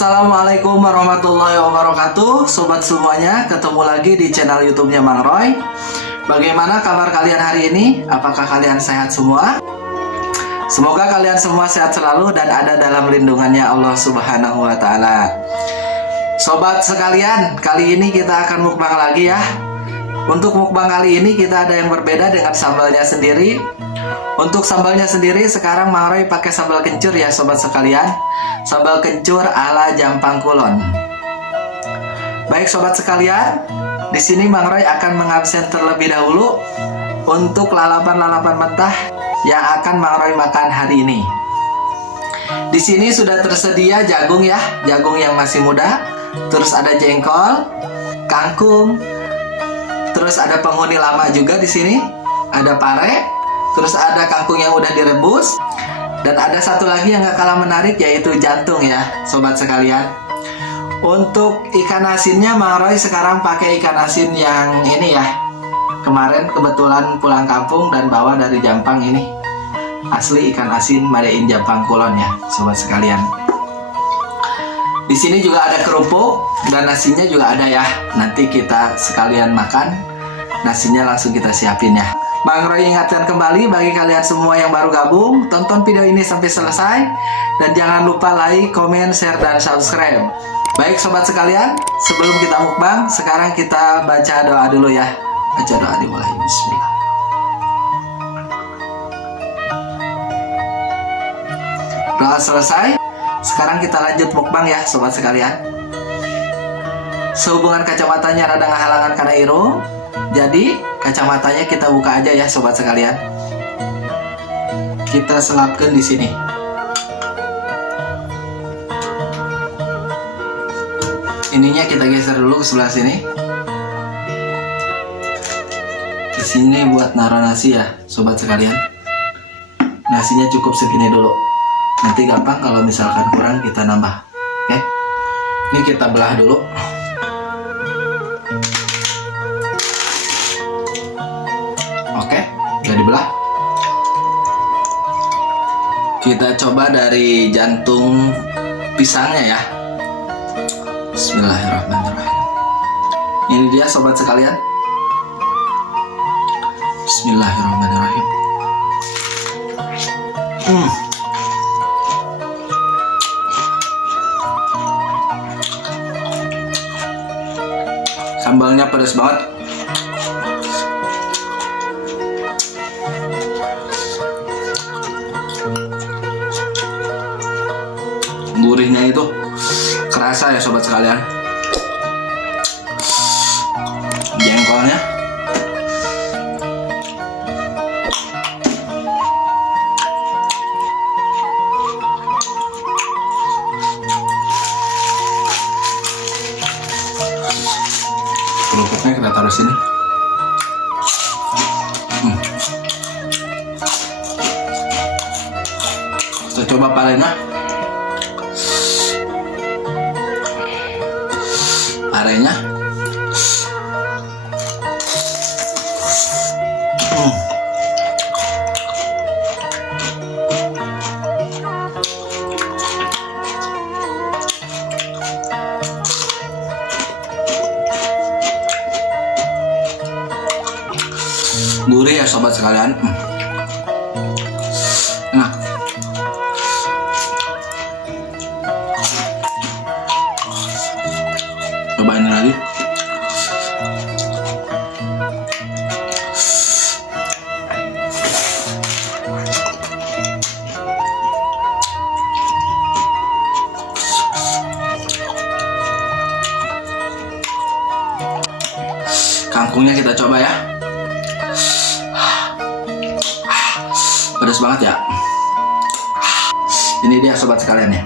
Assalamualaikum warahmatullahi wabarakatuh. Sobat semuanya, ketemu lagi di channel YouTube-nya Mang Roy. Bagaimana kabar kalian hari ini? Apakah kalian sehat semua? Semoga kalian semua sehat selalu dan ada dalam lindungannya Allah Subhanahu wa Ta'ala. Sobat sekalian, kali ini kita akan mukbang lagi ya. Untuk mukbang kali ini kita ada yang berbeda dengan sambalnya sendiri. Untuk sambalnya sendiri sekarang Mang Roy pakai sambal kencur ya sobat sekalian. Sambal kencur ala Jampang Kulon. Baik sobat sekalian, di sini Mang Roy akan mengabsen terlebih dahulu untuk lalapan-lalapan mentah yang akan Mang Roy makan hari ini. Di sini sudah tersedia jagung ya, jagung yang masih muda. Terus ada jengkol, kangkung. Terus ada penghuni lama juga di sini. Ada pare. Terus ada kangkung yang udah direbus. Dan ada satu lagi yang gak kalah menarik, yaitu jantung ya sobat sekalian. Untuk ikan asinnya Mang Roy sekarang pakai ikan asin yang ini ya. Kemarin kebetulan pulang kampung dan bawa dari Jampang ini. Asli ikan asin Madain Jampang Kulon ya sobat sekalian. Di sini juga ada kerupuk dan nasinya juga ada ya. Nanti kita sekalian makan. Nasinya langsung kita siapin ya. Mang Roy ingatkan kembali bagi kalian semua yang baru gabung, tonton video ini sampai selesai dan jangan lupa like, komen, share, dan subscribe. Baik sobat sekalian, sebelum kita mukbang, sekarang kita baca doa dulu ya. Baca doa dimulai. Bismillah. Doa selesai. Sekarang kita lanjut mukbang ya sobat sekalian. Sehubungan kacamatanya rada ngahalangan karena irung, jadi kacamatanya kita buka aja ya sobat sekalian. Kita selapkan di sini. Ininya kita geser dulu ke sebelah sini. Di sini buat naruh nasi ya sobat sekalian. Nasinya cukup segini dulu. Nanti gampang kalau misalkan kurang kita nambah. Oke. Ini kita belah dulu. Oke, udah dibelah. Kita coba dari jantung pisangnya ya. Bismillahirrahmanirrahim. Ini dia sobat sekalian. Bismillahirrahmanirrahim. Sambalnya pedas banget. Gurihnya itu kerasa ya sobat sekalian. Jengkolnya kerupuknya kita taruh sini. Kita coba parenya. Parenya gurih ya sobat sekalian. Nah, coba ini lagi. Kangkungnya kita coba ya. Pedas banget ya. Ini dia sobat sekalian ya.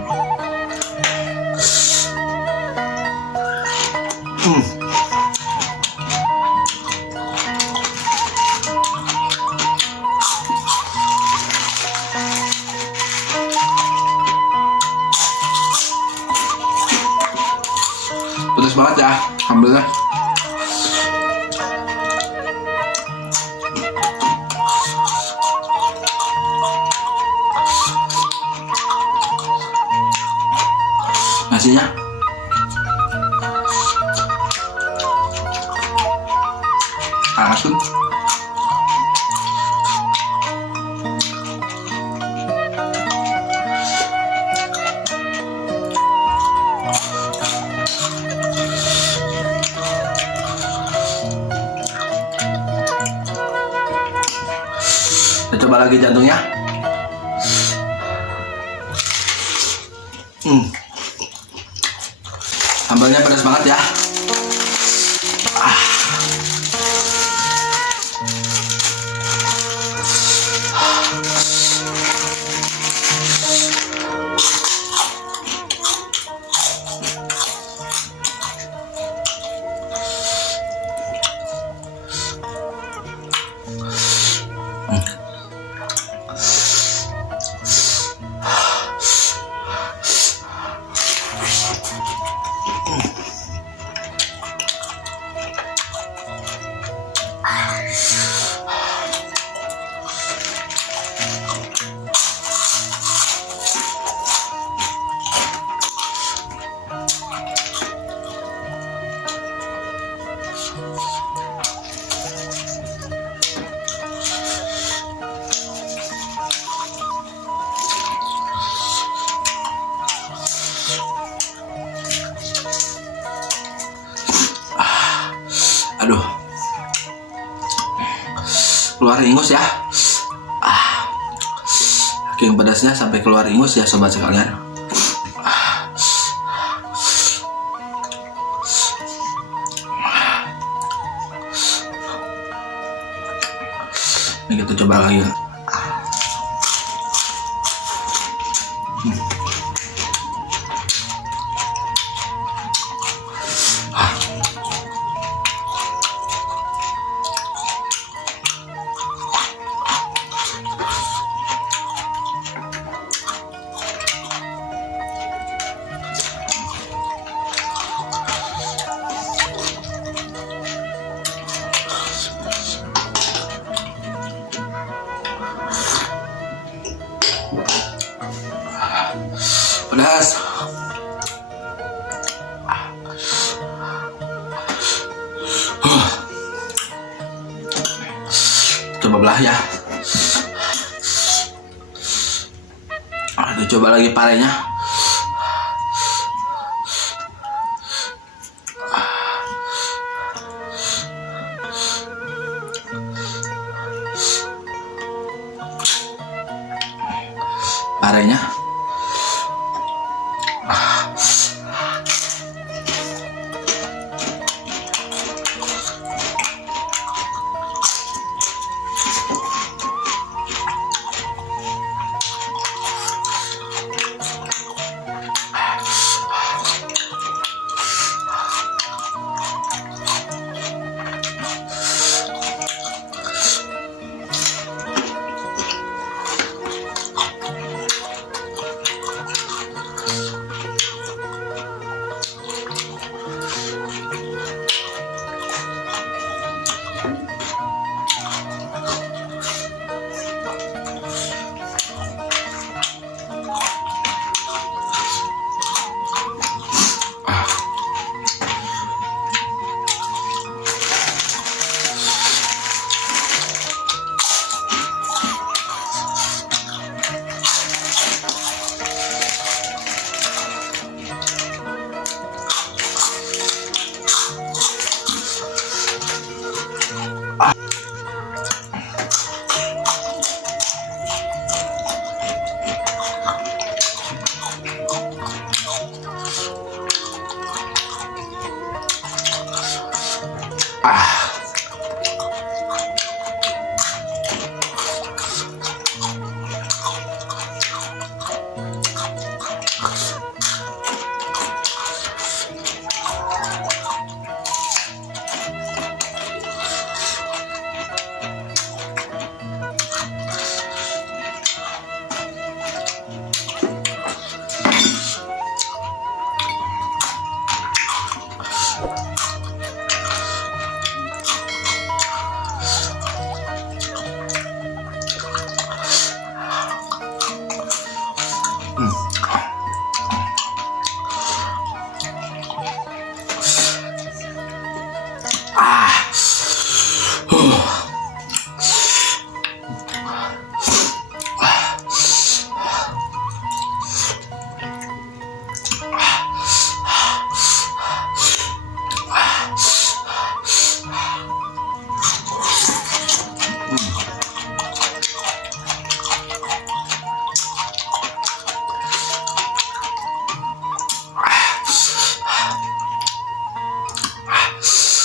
Pedas banget ya sambalnya. nasinya. Asun. Kita coba lagi jantungnya. Sambalnya pedas banget ya. Aduh, keluar ingus ya. Saking pedasnya sampai keluar ingus ya sobat sekalian. Ini kita coba lagi. Pedas. Coba belah ya. Aduh, coba lagi parenya. Parenya.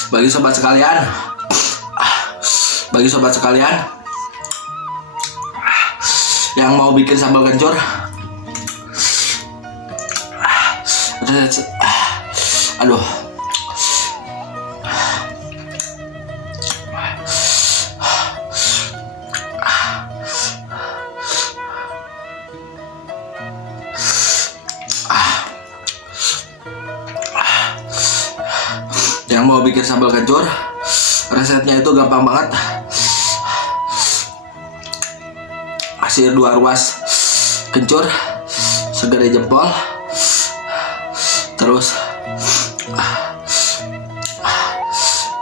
bagi sobat sekalian, yang mau bikin sambal kencur, aduh, yang mau bikin sambal kencur, resepnya itu gampang banget. Kasih 2 ruas kencur segede jempol, terus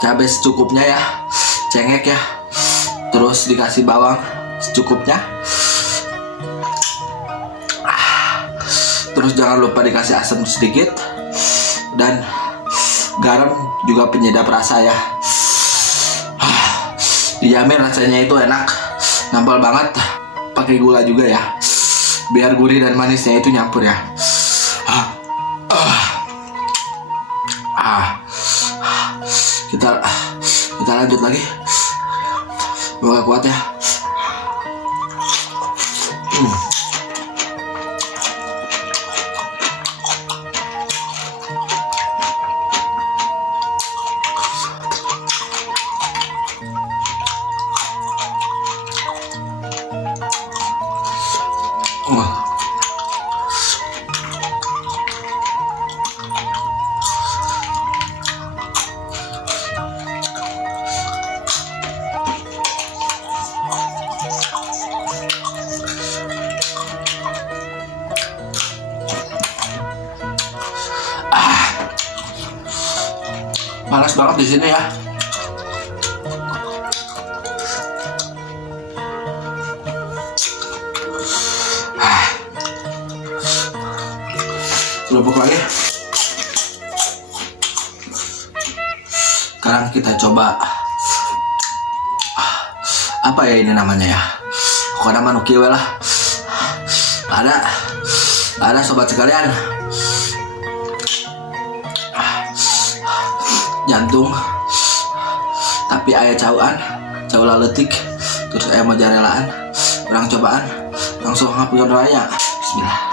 cabai secukupnya ya, cengek ya, terus dikasih bawang secukupnya, terus jangan lupa dikasih asam sedikit dan garam juga penyedap rasa ya. Dijamin rasanya itu enak, nampol banget. Pakai gula juga ya, biar gurih dan manisnya itu nyampur ya. Kita lanjut lagi. Semoga kuat ya. Panas banget di sini ya. Lubuk lagi. Sekarang kita coba apa ya ini namanya ya? Kok nama nukiwe lah. Ada sobat sekalian. Jantung, tapi ayah cauan laletik, terus ayah mozzarellaan, orang cobaan, langsung ngapuin raya. Bismillah.